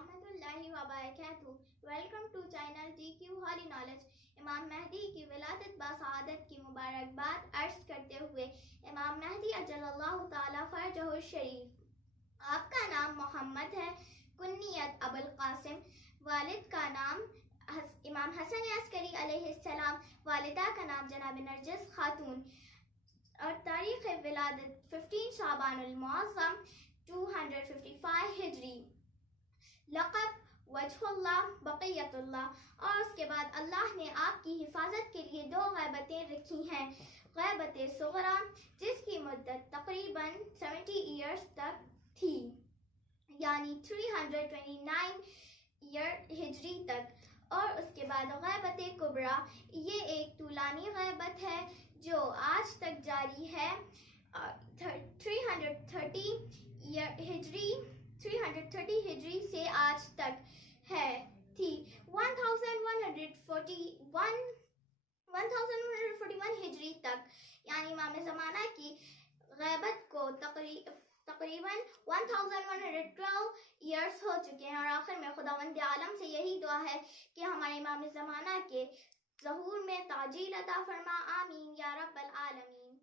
रहमतुल्लाहि व बरकातुहू। Welcome to channel GQ holy knowledge. इमाम महदी की विलादत बसआदत की मुबारकबाद अर्ज करते हुए इमाम महदी अजलल्लाहु ताला फरजहु शरीफ। आपका नाम मोहम्मद है, कुन्नियत अबुल कासिम, वालिद का नाम इमाम हसन अस्करी अलैहिस्सलाम, वालिदा का नाम जनाब नरजिस खातून, और तारीख़ विलादत 15 शाबानुल मुअज़्ज़म 255 हिजरी। लक़ब वजहुल्लाह बक़ियतुल्लाह। और उसके बाद अल्लाह ने आपकी हिफाजत के लिए 2 ग़ैबतें रखी हैं। ग़ैबत सुग़रा जिसकी मुद्दत तक़रीबन 70 ईयर्स तक थी, यानी 329 ईयर हिजरी तक, और उसके बाद ग़ैबत कुबरा, ये एक तूलानी ग़ैबत है जो आज तक जारी है। 330 हिजरी से आज तक है थी। 1141 हिजरी तक, यानी इमाम ज़माना की ग़ैबत को तकरीबन 1112 ईयर्स हो चुके हैं। और आखिर में खुदावंद आलम से यही दुआ है कि हमारे इमाम ज़माना के ज़हूर में ताजील अता फरमा। आमीन या रब्बल आलमीन।